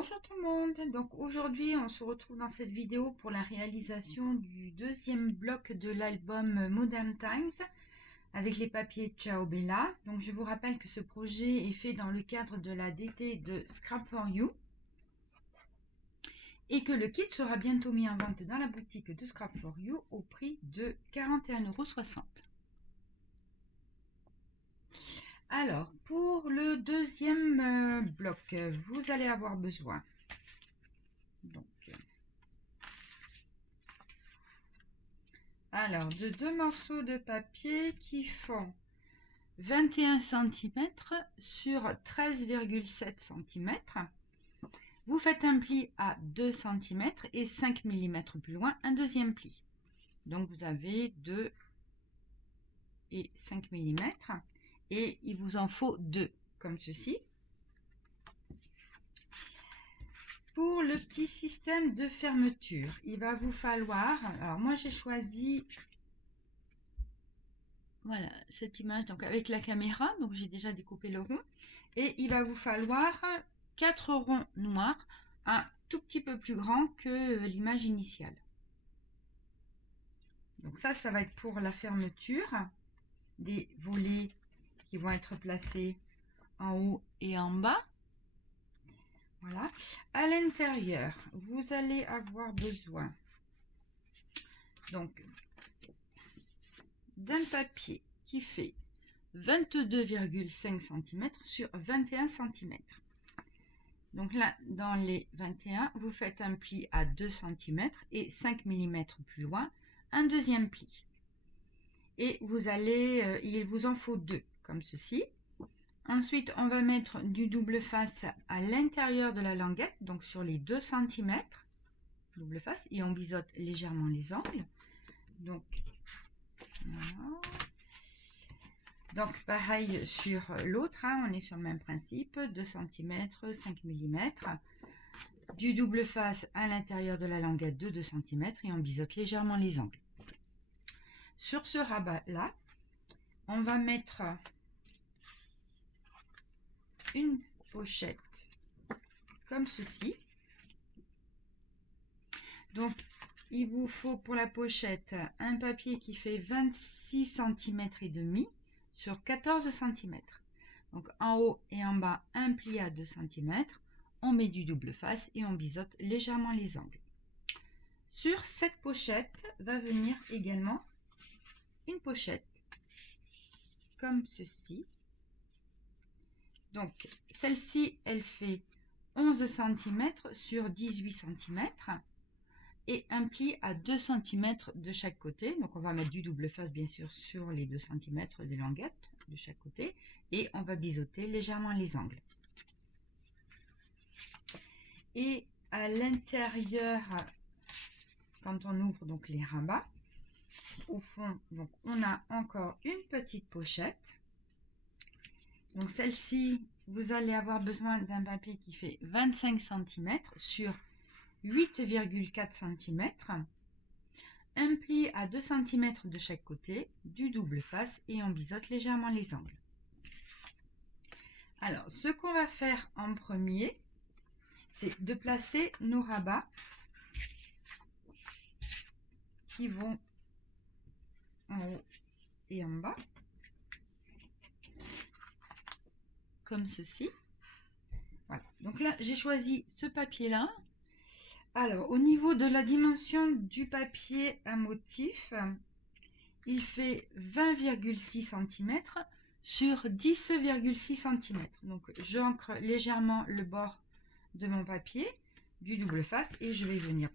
Bonjour tout le monde, donc aujourd'hui on se retrouve dans cette vidéo pour la réalisation du deuxième bloc de l'album Modern Times avec les papiers Ciao Bella. Donc je vous rappelle que ce projet est fait dans le cadre de la DT de Scrap for You et que le kit sera bientôt mis en vente dans la boutique de Scrap for You au prix de 41,60 €. Alors, pour le deuxième bloc, vous allez avoir besoin de deux morceaux de papier qui font 21 cm sur 13,7 cm. Vous faites un pli à 2 cm et 5 mm plus loin, un deuxième pli. Donc vous avez 2 et 5 mm et il vous en faut 2, comme ceci. Pour le petit système de fermeture, il va vous falloir, alors moi j'ai choisi, voilà, cette image donc avec la caméra, donc j'ai déjà découpé le rond, et il va vous falloir 4 ronds noirs, un tout petit peu plus grand que l'image initiale. Donc ça va être pour la fermeture des volets qui vont être placés en haut et en bas. Voilà. À l'intérieur, vous allez avoir besoin donc d'un papier qui fait 22,5 cm sur 21 cm. Donc là, dans les 21, vous faites un pli à 2 cm et 5 mm plus loin, un deuxième pli. Et vous allez, il vous en faut 2, comme ceci. Ensuite, on va mettre du double face à l'intérieur de la languette, donc sur les 2 cm, double face, et on biseaute légèrement les angles. Donc, voilà. Donc, pareil sur l'autre, hein, on est sur le même principe, 2 cm, 5 mm, du double face à l'intérieur de la languette de 2 cm, et on biseaute légèrement les angles. Sur ce rabat-là, on va mettre une pochette comme ceci. Donc il vous faut pour la pochette un papier qui fait 26 cm et demi sur 14 cm. Donc en haut et en bas un pli à 2 cm, on met du double face et on biseaute légèrement les angles. Sur cette pochette va venir également une pochette comme ceci. Donc celle-ci, elle fait 11 cm sur 18 cm et un pli à 2 cm de chaque côté. Donc on va mettre du double face bien sûr sur les 2 cm des languettes de chaque côté et on va biseauter légèrement les angles. Et à l'intérieur, quand on ouvre donc les rabats, au fond, donc on a encore une petite pochette. Donc celle-ci, vous allez avoir besoin d'un papier qui fait 25 cm sur 8,4 cm, un pli à 2 cm de chaque côté, du double face et on biseaute légèrement les angles. Alors, ce qu'on va faire en premier, c'est de placer nos rabats qui vont en haut et en bas, comme ceci. Voilà. Donc là, j'ai choisi ce papier-là. Alors, au niveau de la dimension du papier à motif, il fait 20,6 cm sur 10,6 cm. Donc, j'ancre légèrement le bord de mon papier du double face et je vais venir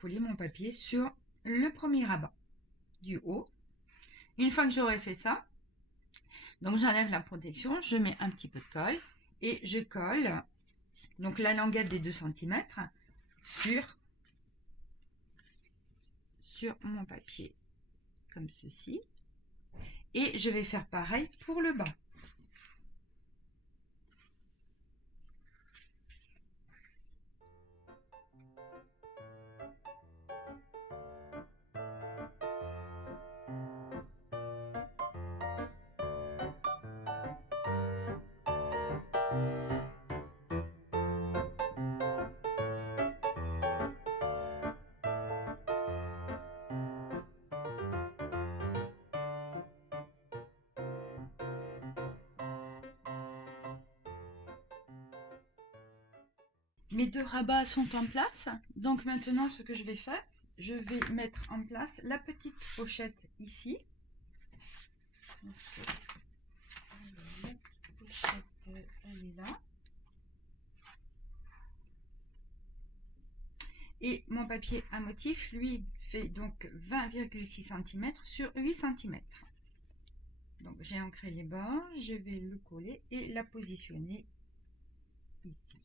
coller mon papier sur le premier rabat du haut. Une fois que j'aurai fait ça, donc j'enlève la protection, je mets un petit peu de colle et je colle donc la languette des 2 cm sur mon papier comme ceci, et je vais faire pareil pour le bas. mes deux rabats sont en place. Donc maintenant, ce que je vais faire, je vais mettre en place la petite pochette ici. Donc, la petite pochette, elle est là. Et mon papier à motif, lui, fait donc 20,6 cm sur 8 cm. Donc j'ai ancré les bords, je vais le coller et la positionner ici.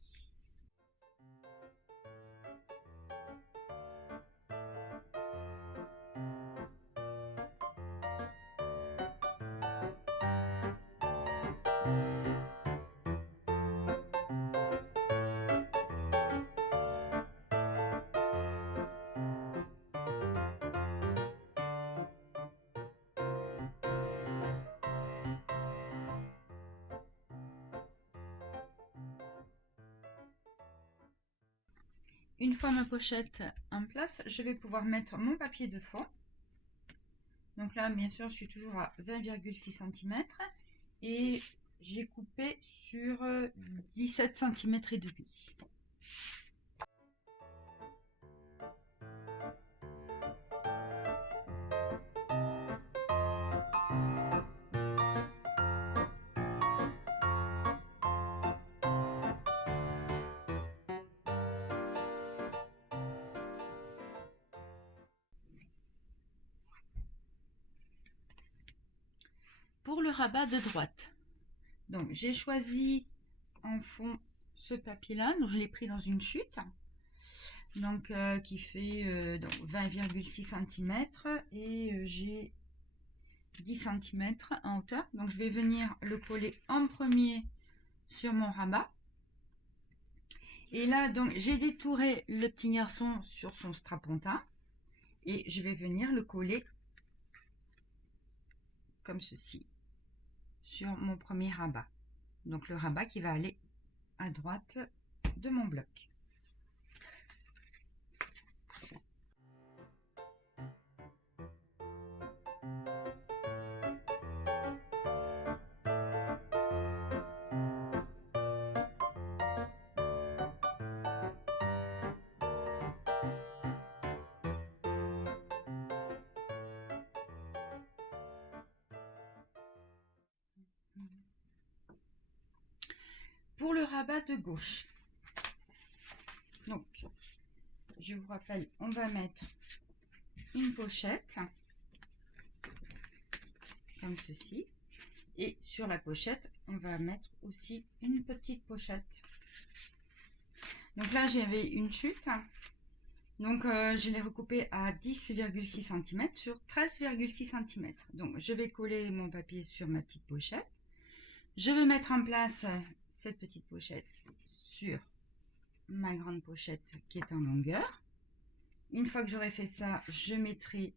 Une fois ma pochette en place, je vais pouvoir mettre mon papier de fond. Donc là, bien sûr, je suis toujours à 20,6 cm et j'ai coupé sur 17 cm et demi. Pour le rabat de droite, donc j'ai choisi en fond ce papier là, donc je l'ai pris dans une chute, donc qui fait 20,6 cm et j'ai 10 cm en hauteur. Donc je vais venir le coller en premier sur mon rabat. Et là, donc j'ai détouré le petit garçon sur son strapontin et je vais venir le coller comme ceci sur mon premier rabat. Donc le rabat qui va aller à droite de mon bloc. Pour le rabat de gauche, donc je vous rappelle, on va mettre une pochette comme ceci et sur la pochette on va mettre aussi une petite pochette. Donc là j'avais une chute, donc je l'ai recoupée à 10,6 cm sur 13,6 cm. Donc je vais coller mon papier sur ma petite pochette, je vais mettre en place cette petite pochette sur ma grande pochette qui est en longueur. Une fois que j'aurai fait ça, je mettrai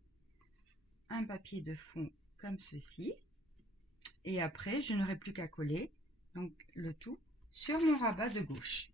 un papier de fond comme ceci et après je n'aurai plus qu'à coller donc le tout sur mon rabat de gauche.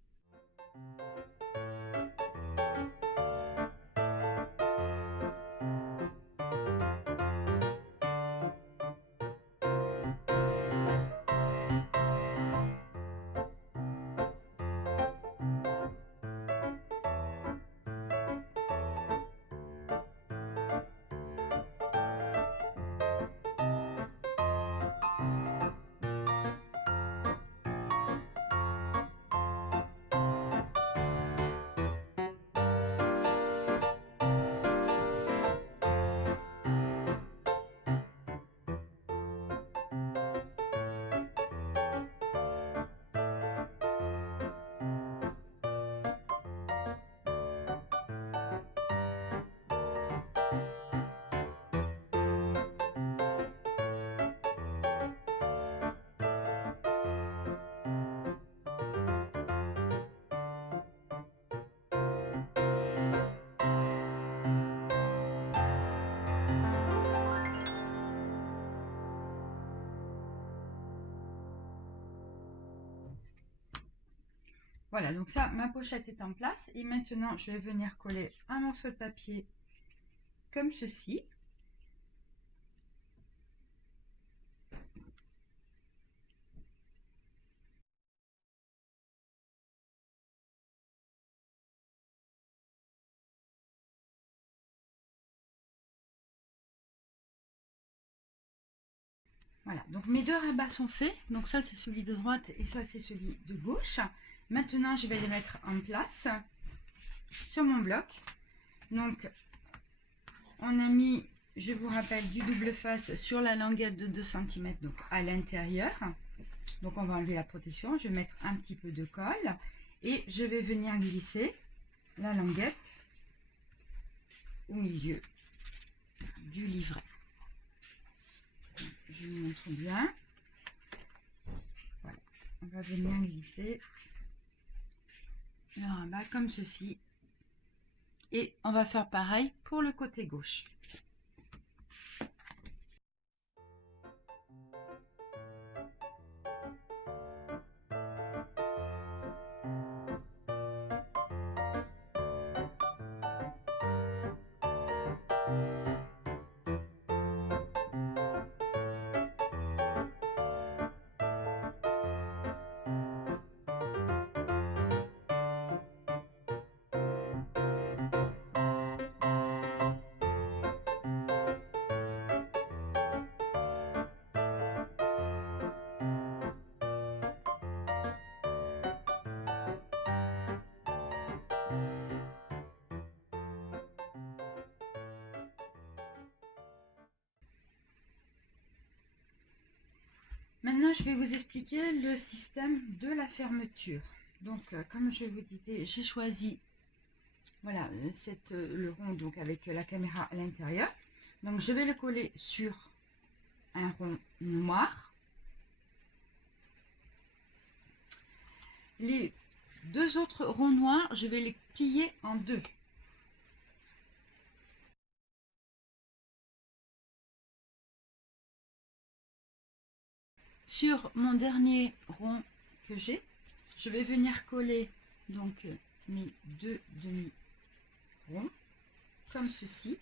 Voilà, donc ça, ma pochette est en place et maintenant je vais venir coller un morceau de papier comme ceci. Voilà, donc mes deux rabats sont faits. Donc ça, c'est celui de droite et ça, c'est celui de gauche. Maintenant, je vais les mettre en place sur mon bloc. Donc, on a mis, je vous rappelle, du double face sur la languette de 2 cm, donc à l'intérieur. Donc, on va enlever la protection. Je vais mettre un petit peu de colle et je vais venir glisser la languette au milieu du livret. Je vous montre bien. Voilà, on va venir glisser le rabat comme ceci. Et on va faire pareil pour le côté gauche. Maintenant, je vais vous expliquer le système de la fermeture. Donc, comme je vous disais, j'ai choisi voilà, le rond donc avec la caméra à l'intérieur. Donc, je vais le coller sur un rond noir. Les deux autres ronds noirs, je vais les plier en deux. Sur mon dernier rond que j'ai, je vais venir coller donc mes deux demi-ronds comme ceci.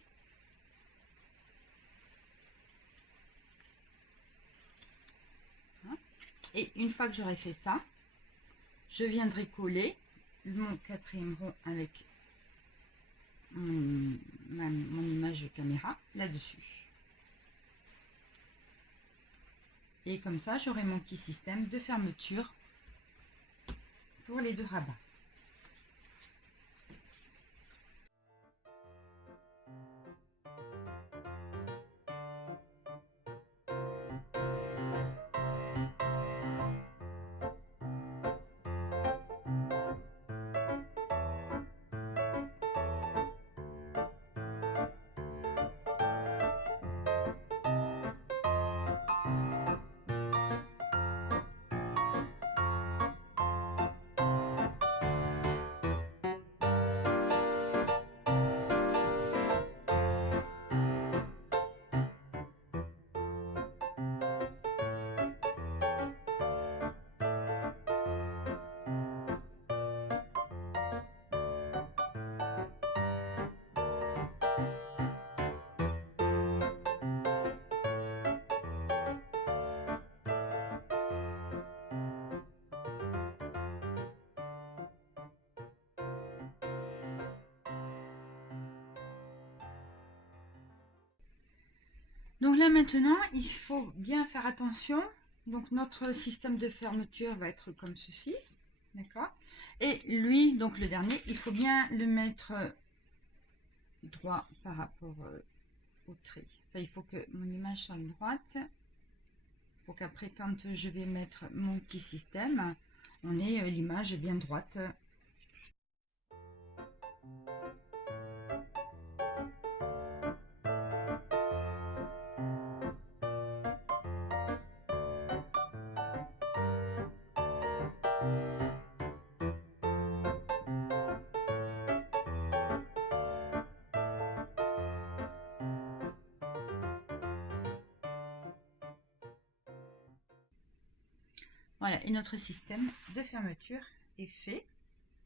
Et une fois que j'aurai fait ça, je viendrai coller mon quatrième rond avec mon image caméra là-dessus. Et comme ça, j'aurai mon petit système de fermeture pour les deux rabats. Donc là maintenant, il faut bien faire attention. Donc notre système de fermeture va être comme ceci. D'accord. Et lui, donc le dernier, il faut bien le mettre droit par rapport au trait. Enfin, il faut que mon image soit droite. Pour qu'après, quand je vais mettre mon petit système, on ait l'image bien droite. Voilà, et notre système de fermeture est fait.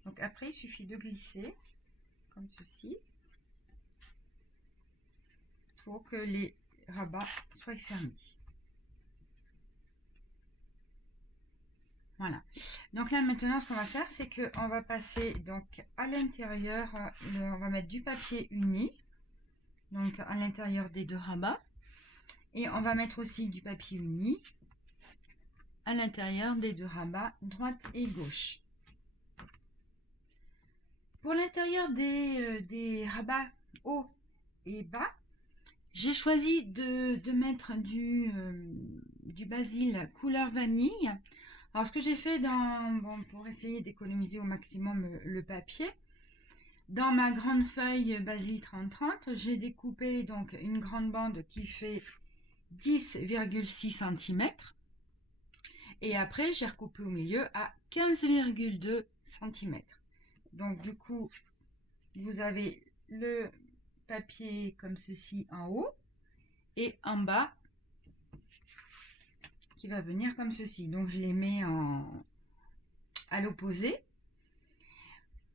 Donc après, il suffit de glisser comme ceci pour que les rabats soient fermés. Voilà. Donc là maintenant, ce qu'on va faire, c'est qu'on va passer donc à l'intérieur, on va mettre du papier uni, donc à l'intérieur des deux rabats. Et on va mettre aussi du papier uni à l'intérieur des deux rabats, droite et gauche. Pour l'intérieur des rabats haut et bas, j'ai choisi de mettre du basil couleur vanille. Alors ce que j'ai fait pour essayer d'économiser au maximum le papier, dans ma grande feuille basil 30-30, j'ai découpé donc une grande bande qui fait 10,6 cm. Et après, j'ai recoupé au milieu à 15,2 cm. Donc du coup, vous avez le papier comme ceci en haut et en bas qui va venir comme ceci. Donc je les mets à l'opposé.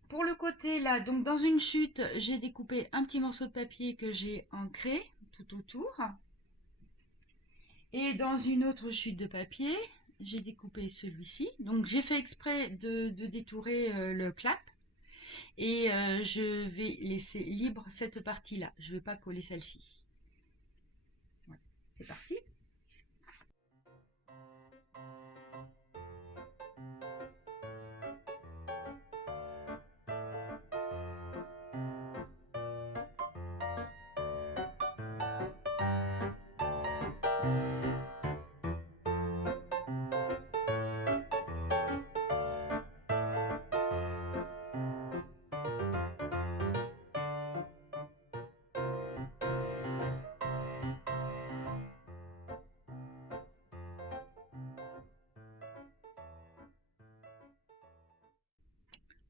Pour le côté là, donc dans une chute, j'ai découpé un petit morceau de papier que j'ai ancré tout autour. Et dans une autre chute de papier, j'ai découpé celui-ci. Donc j'ai fait exprès de détourer le clap. Et je vais laisser libre cette partie-là. Je ne vais pas coller celle-ci. Voilà, c'est parti.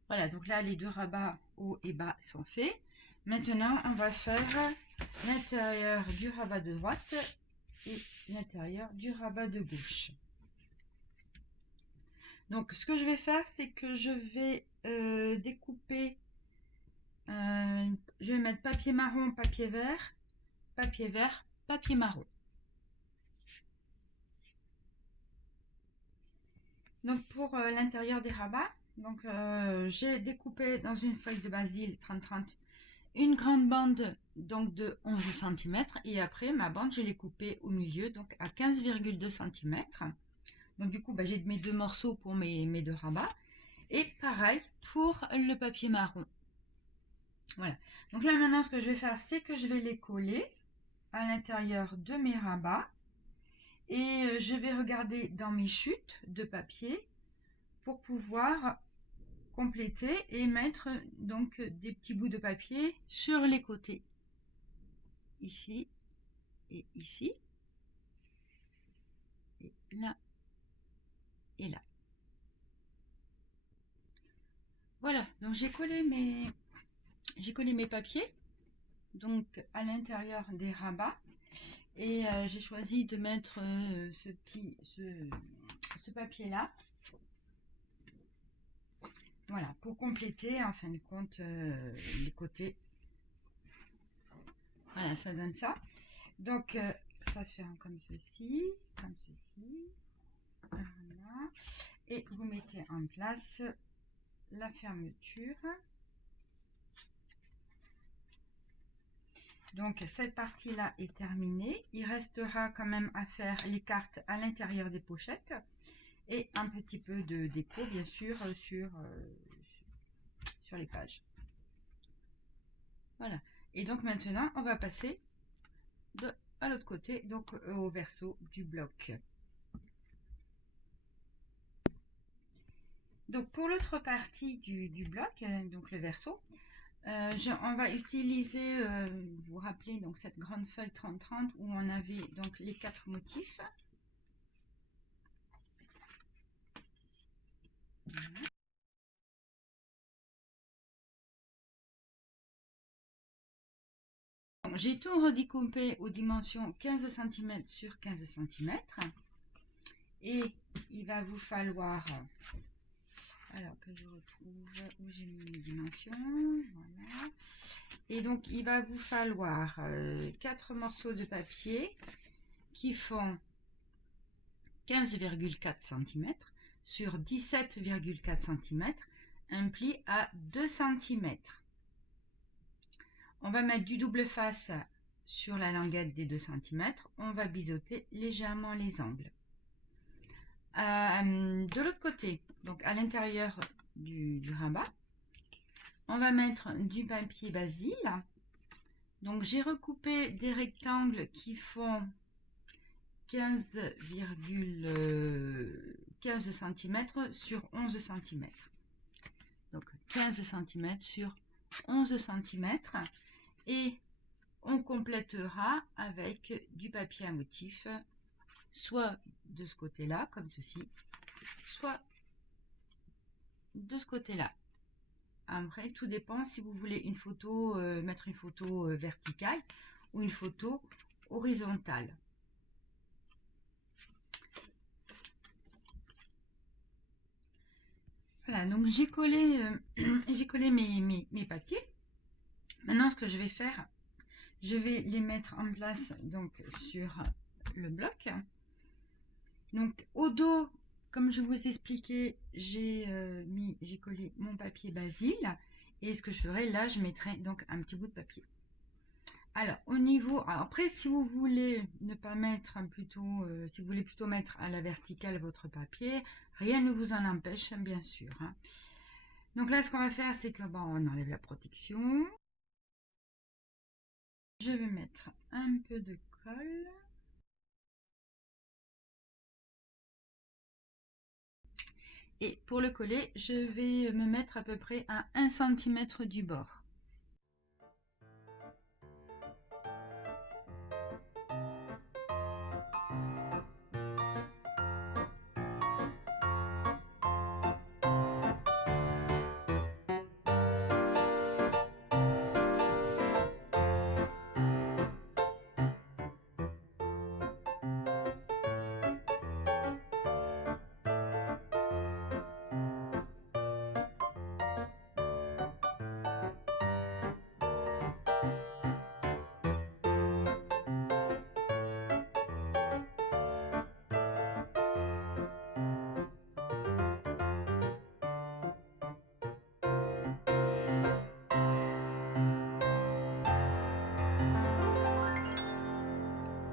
Voilà, donc là, les deux rabats haut et bas sont faits. Maintenant, on va faire l'intérieur du rabat de droite et l'intérieur du rabat de gauche. Donc, ce que je vais faire, c'est que je vais découper, je vais mettre papier marron, papier vert, papier marron. Donc, pour l'intérieur des rabats, donc j'ai découpé dans une feuille de basil 30-30 une grande bande donc de 11 cm et après ma bande je l'ai coupée au milieu donc à 15,2 cm. Donc du coup j'ai mes deux morceaux pour mes deux rabats et pareil pour le papier marron. Voilà, donc là maintenant ce que je vais faire c'est que je vais les coller à l'intérieur de mes rabats et je vais regarder dans mes chutes de papier pour pouvoir compléter et mettre donc des petits bouts de papier sur les côtés, ici et ici, et là et là. Voilà, donc j'ai collé mes papiers donc à l'intérieur des rabats et j'ai choisi de mettre ce papier là. Voilà, pour compléter, en fin de compte, les côtés. Voilà, ça donne ça. Donc, ça se fait comme ceci, Voilà. Et vous mettez en place la fermeture. Donc, cette partie-là est terminée. Il restera quand même à faire les cartes à l'intérieur des pochettes. Et un petit peu de déco bien sûr sur les pages. Voilà, et donc maintenant on va passer à l'autre côté, donc au verso du bloc. Donc pour l'autre partie du bloc, donc le verso, on va utiliser, vous vous rappelez donc cette grande feuille 30-30 où on avait donc les 4 motifs. Voilà. J'ai tout redécoupé aux dimensions 15 cm sur 15 cm. Et il va vous falloir, alors que je retrouve où j'ai mis les dimensions, voilà. Et donc il va vous falloir 4 morceaux de papier qui font 15,4 cm sur 17,4 cm, un pli à 2 cm. On va mettre du double face sur la languette des 2 cm, on va biseauter légèrement les angles. De l'autre côté, donc à l'intérieur du rabat, on va mettre du papier basil. Donc j'ai recoupé des rectangles qui font 15 cm sur 11 cm. Donc 15 cm sur 11 cm. Et on complétera avec du papier à motif, soit de ce côté-là, comme ceci, soit de ce côté-là. Après, tout dépend si vous voulez une photo, mettre une photo verticale ou une photo horizontale. Voilà, donc j'ai collé, mes papiers. Maintenant, ce que je vais faire, je vais les mettre en place donc sur le bloc. Donc au dos, comme je vous ai expliqué, j'ai collé mon papier basil. Et ce que je ferai, là, je mettrai donc un petit bout de papier. Alors, au niveau... après, si vous voulez ne pas mettre plutôt... si vous voulez plutôt mettre à la verticale votre papier, rien ne vous en empêche, bien sûr. Hein. Donc là, ce qu'on va faire, c'est que, bon, on enlève la protection. Je vais mettre un peu de colle. Et pour le coller, je vais me mettre à peu près à 1 cm du bord.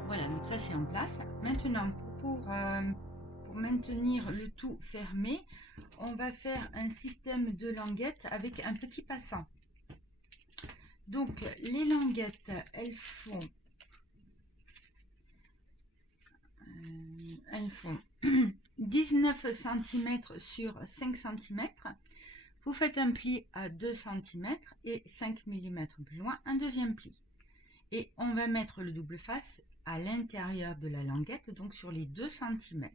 Voilà, donc ça c'est en place. Maintenant, pour maintenir le tout fermé, on va faire un système de languettes avec un petit passant. Donc les languettes, elles font 19 cm sur 5 cm. Vous faites un pli à 2 cm et 5 mm plus loin, un deuxième pli. Et on va mettre le double face à l'intérieur de la languette, donc sur les 2 cm.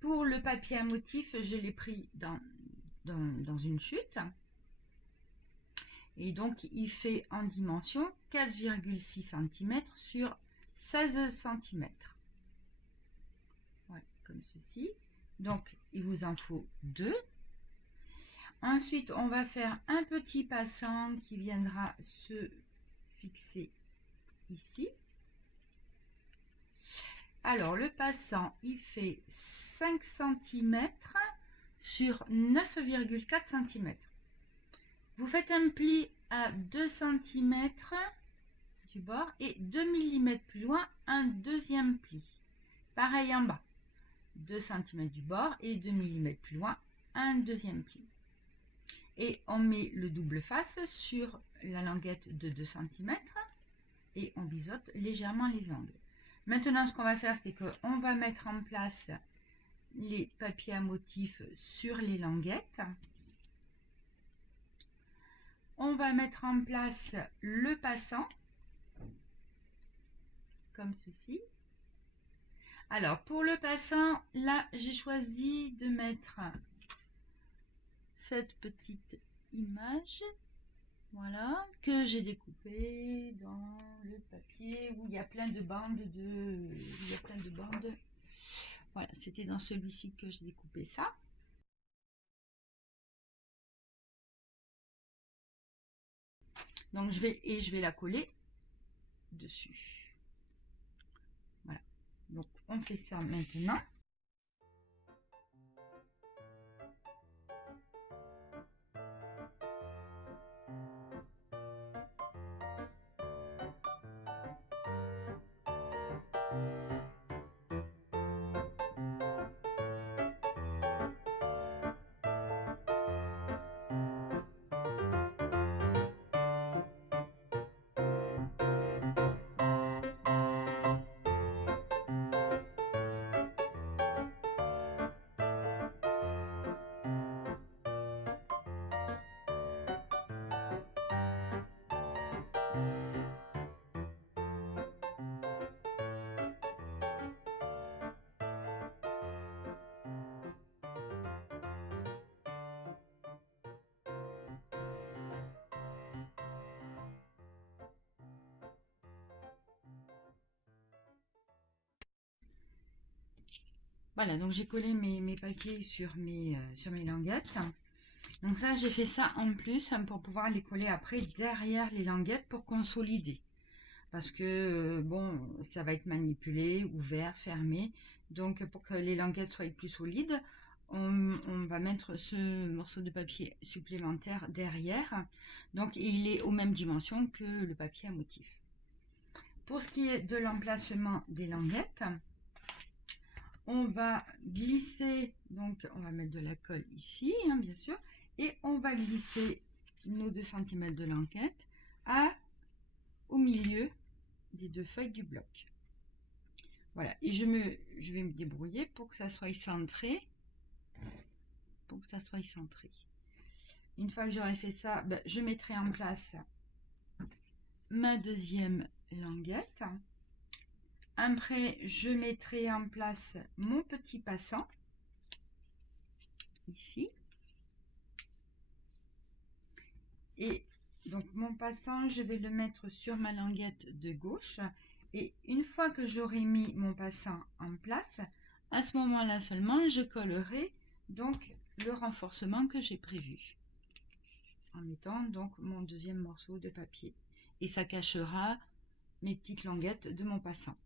Pour le papier à motif, je l'ai pris dans une chute. Et donc, il fait en dimension 4,6 cm sur 16 cm. Ouais, comme ceci. Donc, il vous en faut 2. Ensuite, on va faire un petit passant qui viendra se fixer ici. Alors, le passant, il fait 5 cm sur 9,4 cm. Vous faites un pli à 2 cm du bord et 2 mm plus loin, un deuxième pli. Pareil en bas. 2 cm du bord et 2 mm plus loin, un deuxième pli. Et on met le double face sur la languette de 2 cm et on biseaute légèrement les angles. Maintenant, ce qu'on va faire, c'est qu'on va mettre en place les papiers à motif sur les languettes. On va mettre en place le passant, comme ceci. Alors, pour le passant, là, j'ai choisi de mettre cette petite image, voilà, que j'ai découpée dans le papier où il y a plein de bandes Voilà, c'était dans celui-ci que j'ai découpé ça. Donc, je vais la coller dessus. Voilà. Donc, on fait ça maintenant. Voilà, donc j'ai collé mes papiers sur mes languettes. Donc ça, j'ai fait ça en plus pour pouvoir les coller après derrière les languettes pour consolider. Parce que, bon, ça va être manipulé, ouvert, fermé. Donc pour que les languettes soient plus solides, on va mettre ce morceau de papier supplémentaire derrière. Donc il est aux mêmes dimensions que le papier à motif. Pour ce qui est de l'emplacement des languettes, on va glisser, donc on va mettre de la colle ici, hein, bien sûr, et on va glisser nos 2 cm de languette au milieu des 2 feuilles du bloc. Voilà, et je vais me débrouiller pour que ça soit centré. Une fois que j'aurai fait ça, je mettrai en place ma deuxième languette. Après, je mettrai en place mon petit passant, ici. Et donc, mon passant, je vais le mettre sur ma languette de gauche. Et une fois que j'aurai mis mon passant en place, à ce moment-là seulement, je collerai donc le renforcement que j'ai prévu. En mettant donc mon deuxième morceau de papier. Et ça cachera mes petites languettes de mon passant.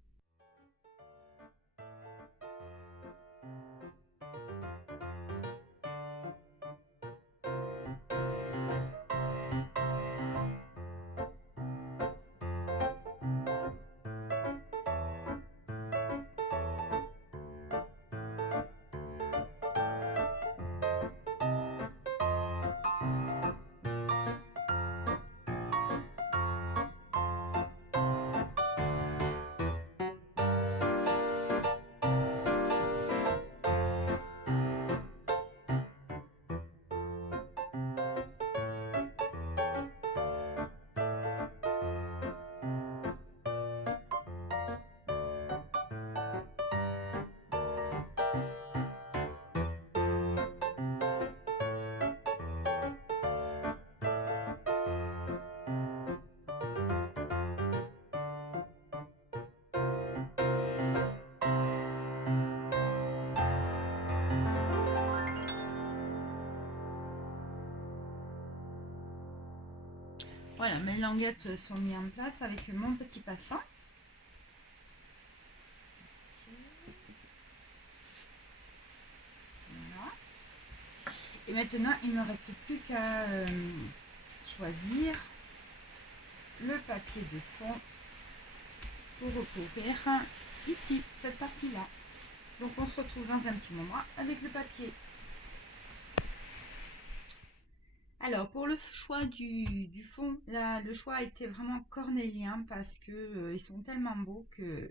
Voilà, mes languettes sont mises en place avec mon petit passant. Voilà. Et maintenant, il ne me reste plus qu'à choisir le papier de fond pour recouvrir ici, cette partie-là. Donc, on se retrouve dans un petit moment avec le papier. Alors, pour le choix du fond, là, le choix a été vraiment cornélien parce que ils sont tellement beaux que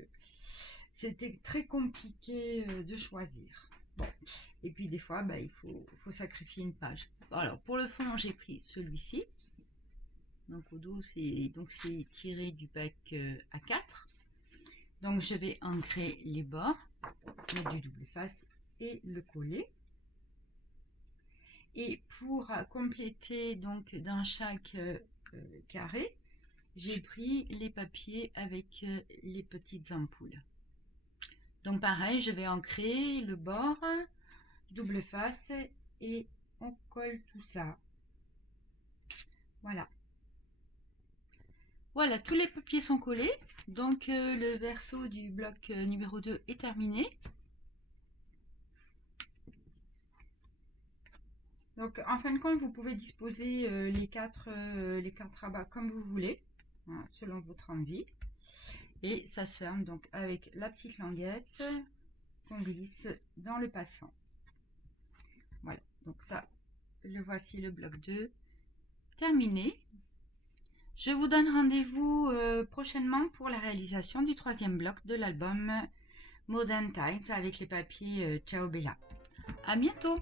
c'était très compliqué de choisir. Bon. Et puis, des fois, il faut sacrifier une page. Bon, alors, pour le fond, j'ai pris celui-ci. Donc, au dos, c'est tiré du pack A4. Donc, je vais ancrer les bords, mettre du double face et le coller. Et pour compléter donc dans chaque carré, j'ai pris les papiers avec les petites ampoules. Donc pareil, je vais ancrer le bord, double face et on colle tout ça. Voilà. Voilà, tous les papiers sont collés. Donc le verso du bloc numéro 2 est terminé. Donc, en fin de compte, vous pouvez disposer les quatre rabats comme vous voulez, hein, selon votre envie. Et ça se ferme donc avec la petite languette qu'on glisse dans le passant. Voilà, donc ça, le voici le bloc 2 terminé. Je vous donne rendez-vous prochainement pour la réalisation du 3e bloc de l'album Modern Times avec les papiers Ciao Bella. À bientôt!